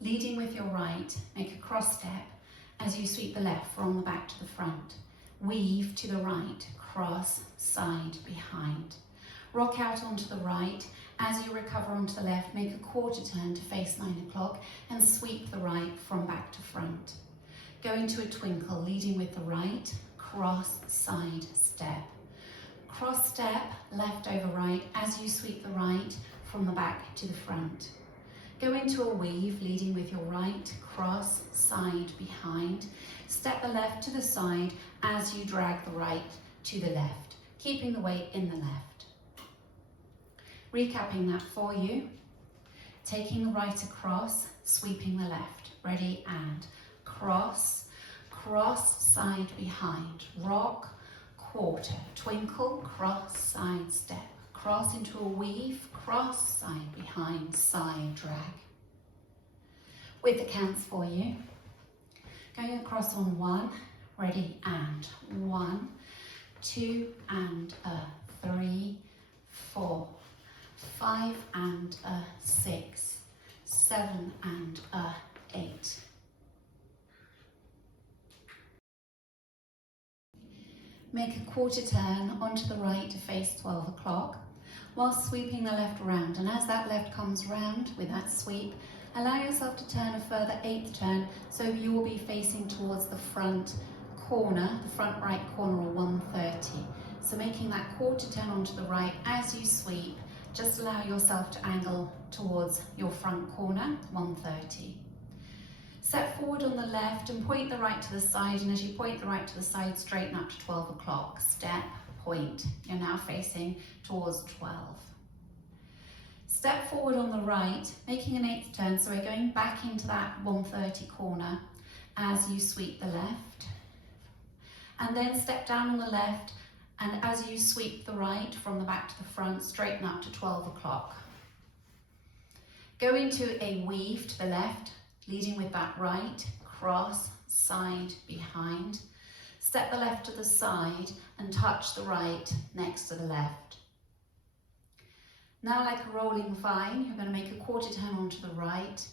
Leading with your right, make a cross step as you sweep the left from the back to the front. Weave to the right, cross, side, behind. Rock out onto the right. As you recover onto the left, make a quarter turn to face 9 o'clock and sweep the right from back to front. Go into a twinkle, leading with the right, cross, side, step. Cross step, left over right, as you sweep the right from the back to the front. Go into a weave, leading with your right, cross, side, behind. Step the left to the side as you drag the right to the left, keeping the weight in the left. Recapping that for you, taking the right across, sweeping the left. Ready, and cross, cross, side, behind, rock, quarter, twinkle, cross, side, step. Cross into a weave, cross, side, behind, side, drag. With the counts for you, going across on 1, ready, and 1, 2, and 3, 4, 5, and 6, 7, and 8. Make a quarter turn onto the right to face 12 o'clock, while sweeping the left round, and as that left comes round with that sweep, allow yourself to turn a further 8th turn, so you will be facing towards the front corner, the front right corner, or 130. So making that quarter turn onto the right as you sweep, just allow yourself to angle towards your front corner, 130. Step forward on the left and point the right to the side, and as you point the right to the side, straighten up to 12 o'clock. Step, point. You're now facing towards 12. Step forward on the right, making an 8th turn, so we're going back into that 130 corner as you sweep the left. And then step down on the left, and as you sweep the right from the back to the front, straighten up to 12 o'clock. Go into a weave to the left, leading with that right, cross, side, behind. Step the left to the side and touch the right next to the left. Now, like a rolling vine, you're going to make a quarter turn onto the right,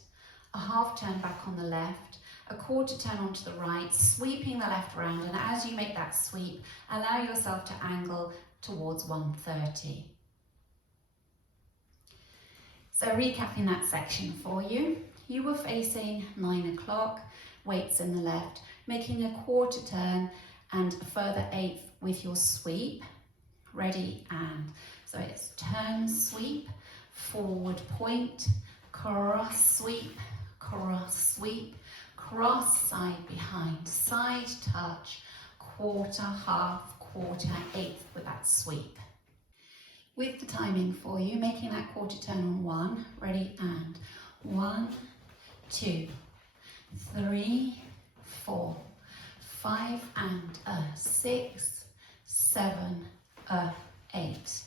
a half turn back on the left, a quarter turn onto the right, sweeping the left round, and as you make that sweep, allow yourself to angle towards 130. So recapping that section for you, you were facing 9 o'clock, weights in the left, making a quarter turn and a further 8th with your sweep. Ready, and so it's turn, sweep, forward point, cross sweep, cross sweep, cross, side, behind, side touch, quarter, half, quarter, 8th with that sweep. With the timing for you, making that quarter turn on 1, ready, and 1, 2, 3, 4, 5, and 6, 7, 8.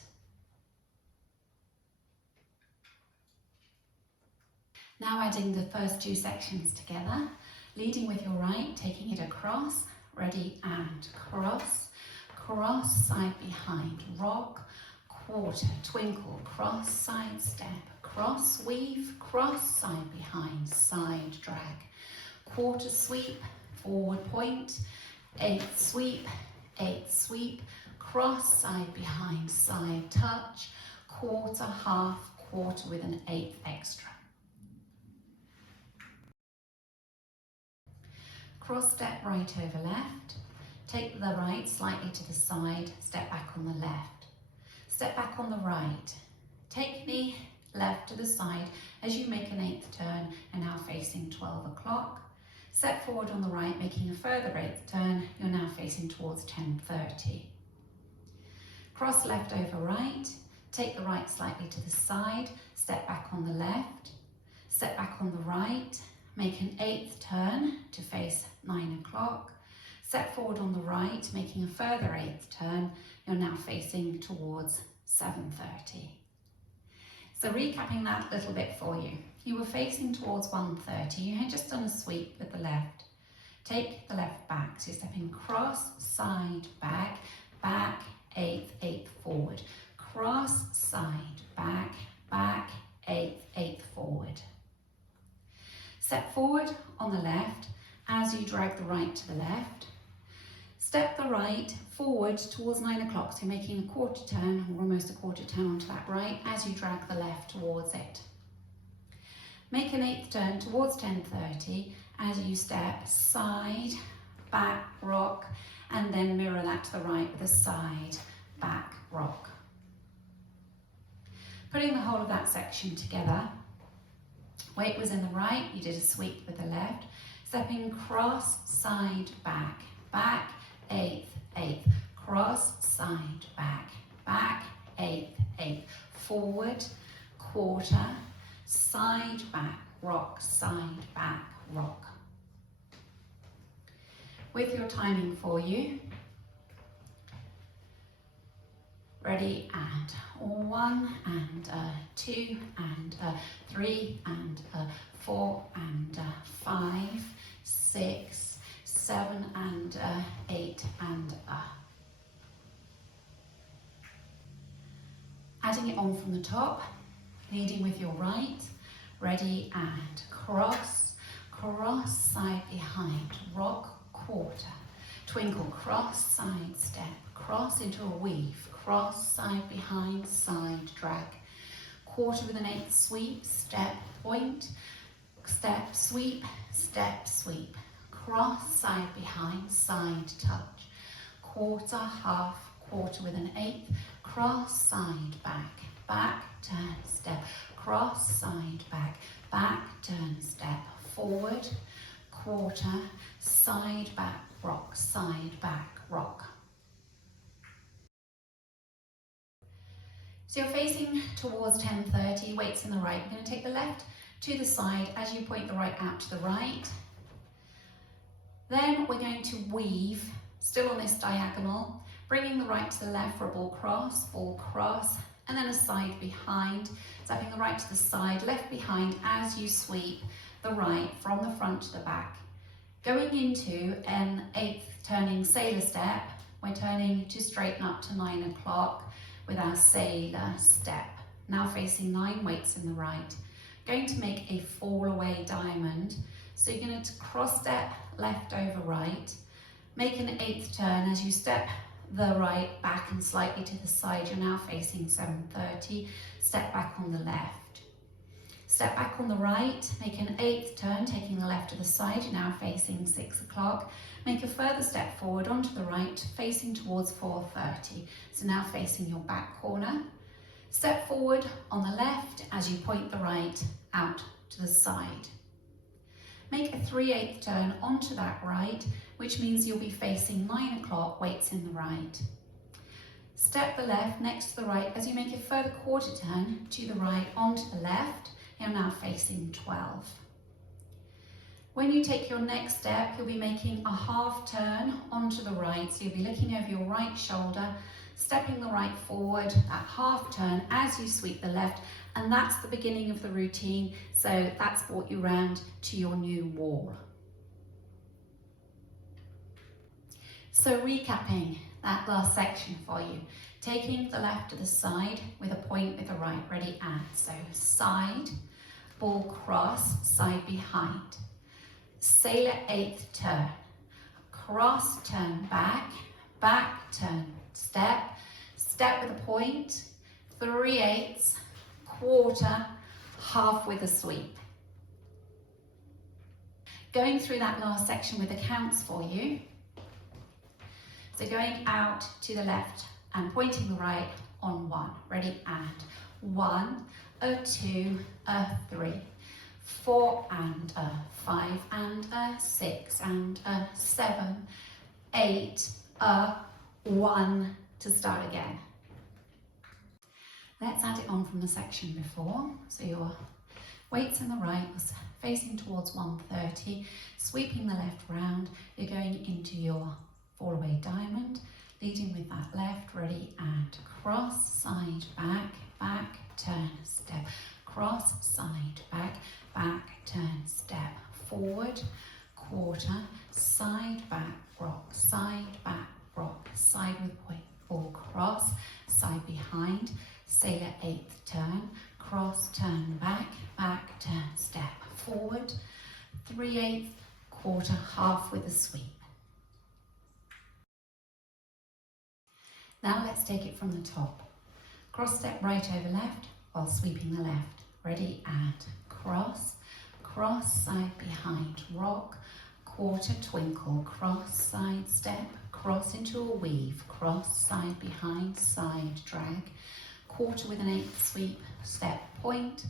Now adding the first 2 sections together, leading with your right, taking it across, ready, and cross, cross, side, behind, rock, quarter, twinkle, cross, side, step, cross, weave, cross, side, behind, side, drag, quarter sweep, forward point, 8th sweep, 8th sweep, cross, side, behind, side touch, quarter, half, quarter with an 8th extra. Cross step right over left, take the right slightly to the side, step back on the left, step back on the right, take the left to the side as you make an 8th turn and now facing 12 o'clock. Step forward on the right, making a further 8th turn, you're now facing towards 10:30. Cross left over right, take the right slightly to the side, step back on the left, step back on the right, make an 8th turn to face 9 o'clock, step forward on the right, making a further 8th turn, you're now facing towards 7:30. So recapping that a little bit for you. You were facing towards 1:30, you had just done a sweep with the left. Take the left back, so you're stepping cross, side, back, back, 8th, 8th forward. Cross, side, back, back, 8th, 8th forward. right to the left. Step the right forward towards 9 o'clock, so making a quarter turn or almost a quarter turn onto that right as you drag the left towards it. Make an 8th turn towards 10:30 as you step side, back, rock, and then mirror that to the right with a side, back, rock. Putting the whole of that section together, weight was in the right, you did a sweep with the left, stepping cross, side, back, back, 8th, 8th, cross, side, back, back, 8th, 8th, forward, quarter, side, back, rock, side, back, rock. With your timing for you, ready, and 1 and 2 and 3 and 4 and 5, 6, 7 and 8 and adding it on from the top, leading with your right, ready, and cross, cross, side, behind, rock, quarter, twinkle, cross, side, step, cross into a weave, cross, side, behind, side, drag, quarter with an 8th sweep, step, point, step, sweep, cross, side, behind, side, touch, quarter, half, quarter with an 8th, cross, side, back, back, turn, step, cross, side, back, turn, step, forward, quarter, side, back, rock. So you're facing towards 10:30, weights in the right. You're going to take the left to the side as you point the right out to the right. Then we're going to weave, still on this diagonal, bringing the right to the left for a ball cross, and then a side behind, stepping the right to the side, left behind as you sweep the right from the front to the back. Going into an 8th turning sailor step, we're turning to straighten up to 9 o'clock with our sailor step. Now facing 9, weights in the right. Going to make a fall away diamond. So you're going to cross step left over right, make an 8th turn as you step the right back and slightly to the side. You're now facing 7:30, step back on the left. Step back on the right, make an 8th turn, taking the left to the side, you're now facing 6 o'clock. Make a further step forward onto the right, facing towards 4:30. So now facing your back corner. Step forward on the left as you point the right out to the side. Make a 3/8 turn onto that right, which means you'll be facing 9 o'clock, weights in the right. Step the left next to the right as you make a further quarter turn to the right onto the left. You're now facing 12. When you take your next step, you'll be making a half turn onto the right. So you'll be looking over your right shoulder, stepping the right forward, that half turn as you sweep the left. And that's the beginning of the routine. So that's brought you round to your new wall. So recapping that last section for you, taking the left to the side with a point with the right, ready, and so side, ball cross, side behind, sailor 8th turn, cross, turn back, back, turn, step with a point, 3/8, quarter, half with a sweep. Going through that last section with the counts for you. So going out to the left and pointing the right on 1. Ready, and 1, 2, 3, 4 and 5 and 6 and 7, 8, 1 to start again. Let's add it on from the section before. So your weights in the right was facing towards 1:30, sweeping the left round. You're going into your fall away diamond, leading with that left, ready, and cross, side, back, back, turn, step, cross, side, back, turn, step, forward, quarter, side, back, rock, side with point, ball cross, side behind, sailor 8th turn, cross, turn back, turn, step, forward, 3/8, quarter, half with a sweep. Now let's take it from the top. Cross step right over left while sweeping the left. Ready, and cross, cross, side behind, rock, quarter, twinkle, cross, side step, cross into a weave, cross, side behind, side drag, quarter with an eighth sweep, step, point,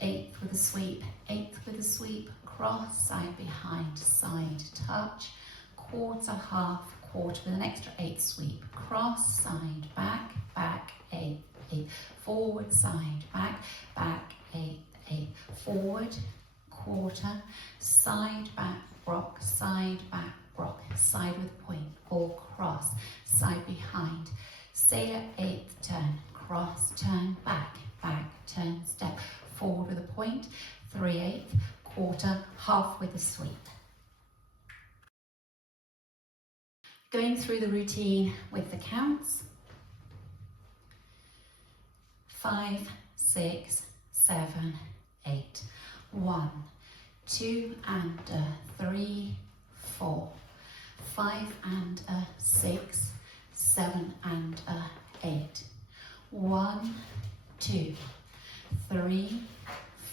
eighth with a sweep, eighth with a sweep, cross, side behind, side touch, quarter, half, quarter with an extra eighth sweep, cross, side, back, back, eighth, eighth, forward, side, back, back, eighth, eighth, forward, quarter, side, back, rock, side, back, rock, side with point, or cross, side behind, sailor, eighth, turn, cross, turn, back, back, turn, step, forward with a point, 3/8, quarter, half with a sweep. Going through the routine with the counts. 5, 6, 7, 8. 1, 2 and 3, 4. 5 and 6, 7 and 8. 1, 2, 3,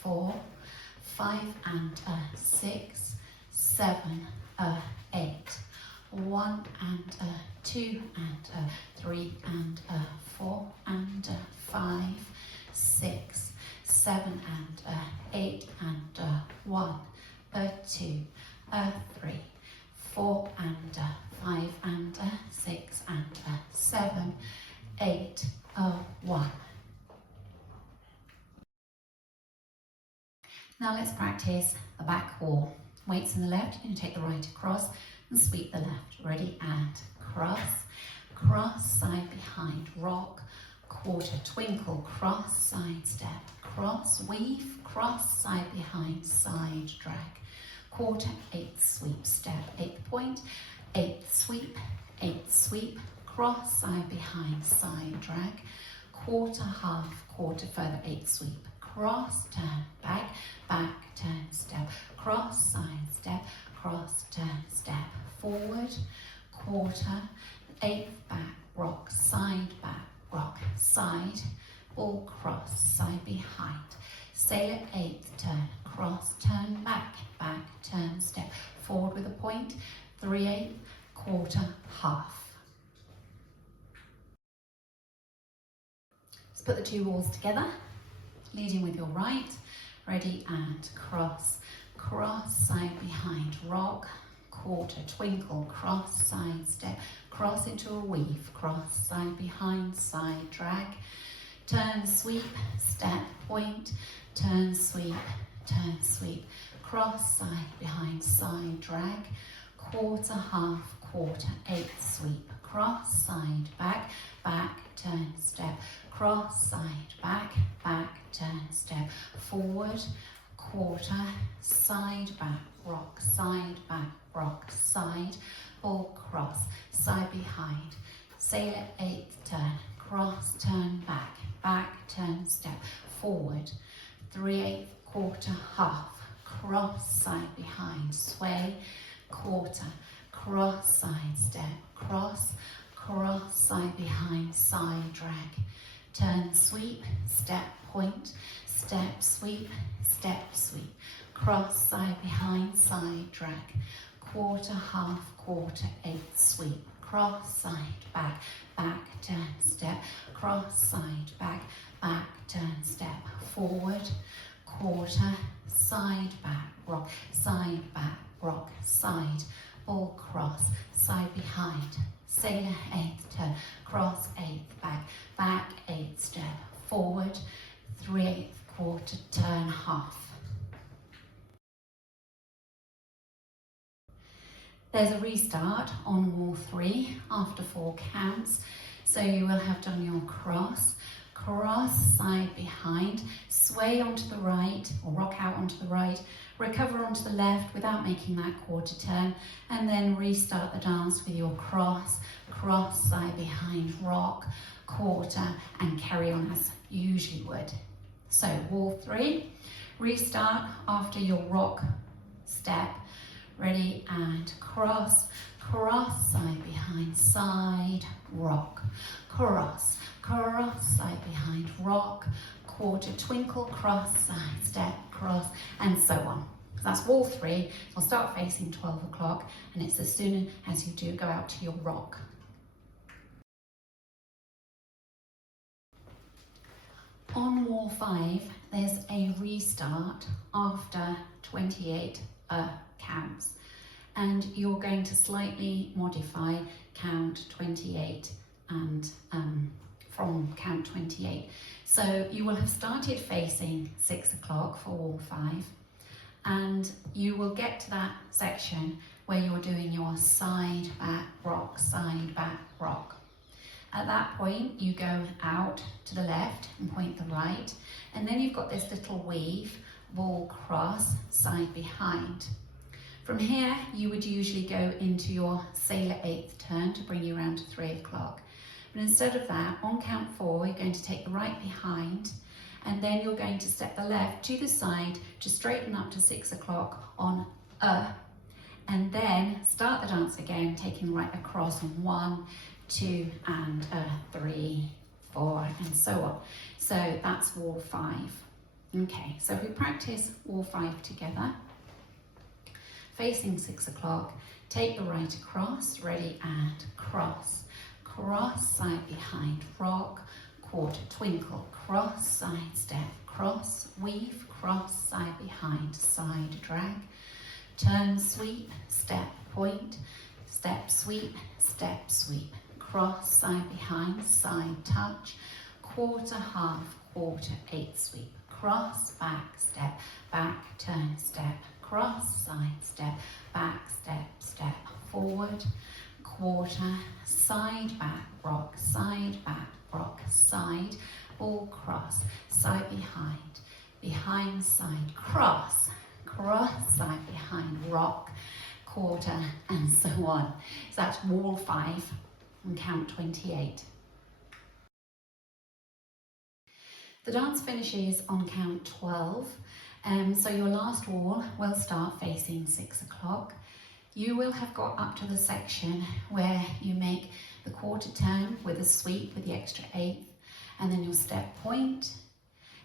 4. 5 and 6, 7, 8. 1 and 2 and 3 and 4 and 5, 6, 7 and 8 and 1, 2, 3, 4 and 5 and 6 and 7, 8, 1. Now let's practice the back wall. Weights in the left, you're going to take the right across and sweep the left. Ready, and cross, cross, side behind, rock, quarter, twinkle, cross, side step, cross, weave, cross, side behind, side drag, quarter, eighth sweep, step, eighth point, eighth sweep, cross, side behind, side drag, quarter, half, quarter, further, eighth sweep, cross, turn, back, back, turn, step, cross, side step, cross, turn, step, forward, quarter, eighth, back, rock, side, all cross, side behind, sailor, eighth, turn, cross, turn, back, back, turn, step, forward with a point, 3/8, quarter, half. Let's put the two walls together, leading with your right, ready, and cross, cross, side behind, rock, quarter, twinkle, cross, side step, cross into a weave, cross, side behind, side drag, turn, sweep, step, point, turn, sweep, cross, side behind, side drag, quarter, half, quarter, eighth sweep, cross, side, back, back, turn, step, cross, side, back, back, turn, step, forward, quarter, side, back, rock, side, all cross, side behind, sailor, eighth, turn, cross, turn, back, back, turn, step, forward, 3/8, quarter, half, cross, side behind, sway, quarter, cross, side step, cross, side behind, side drag, turn, sweep, step, point, step, sweep, cross, side behind, side drag, quarter, half, quarter, eighth sweep, cross, side, back, back, turn, step, cross, side, back, turn, step, forward, quarter, side, back, rock, side, all cross, side behind, sailor, eighth, turn, cross, eighth, back, eighth, step, forward, 3/8, quarter, turn, half. There's a restart on wall 3 after 4 counts. So you will have done your cross, side behind, sway onto the right or rock out onto the right, recover onto the left without making that quarter turn, and then restart the dance with your cross, side behind, rock, quarter, and carry on as you usually would. So wall 3, restart after your rock, step, ready, and cross, cross, side behind, side, rock, cross, cross, side behind, rock, quarter, twinkle, cross, side, step, cross, and so on. That's wall 3. So I'll start facing 12 o'clock, and it's as soon as you do go out to your rock. On wall 5, there's a restart after 28 counts, and you're going to slightly modify count 28 and from count 28. So you will have started facing 6 o'clock for wall 5, and you will get to that section where you're doing your side, back, rock. At that point, you go out to the left and point the right, and then you've got this little weave, wall cross, side behind. From here, you would usually go into your sailor 8th turn to bring you around to 3 o'clock. But instead of that, on count 4, you're going to take the right behind, and then you're going to step the left to the side to straighten up to 6 o'clock on and then start the dance again, taking right across on 1, 2, and 3, 4, and so on. So that's wall 5. Okay, so if we practice wall 5 together, facing 6 o'clock, take the right across, ready, and cross, cross, side behind, rock, quarter, twinkle, cross, side, step, cross, weave, cross, side behind, side, drag, turn, sweep, step, point, step, sweep, cross, side behind, side, touch, quarter, half, quarter, 8 sweep, cross, back, turn, step, cross, side, step, forward, quarter, side, back, rock, side, ball, cross, side behind, side, cross, side behind, rock, quarter, and so on. So that's wall 5 and count 28. The dance finishes on count 12. So your last wall will start facing 6 o'clock. You will have got up to the section where you make the quarter turn with a sweep with the extra 8th, and then your step point,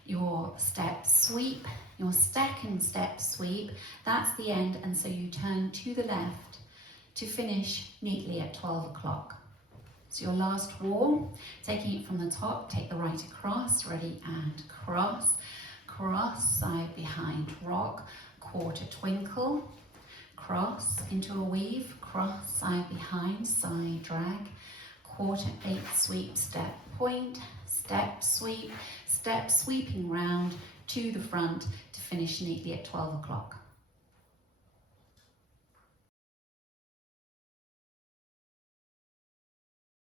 your step sweep, your second step sweep, that's the end, and so you turn to the left to finish neatly at 12 o'clock. So your last wall, taking it from the top, take the right across, ready, and cross, cross, side behind, rock, quarter, twinkle, cross into a weave, cross, side behind, side, drag, quarter, 8 sweep, step, point, step, sweep, step, sweeping round to the front to finish neatly at 12 o'clock.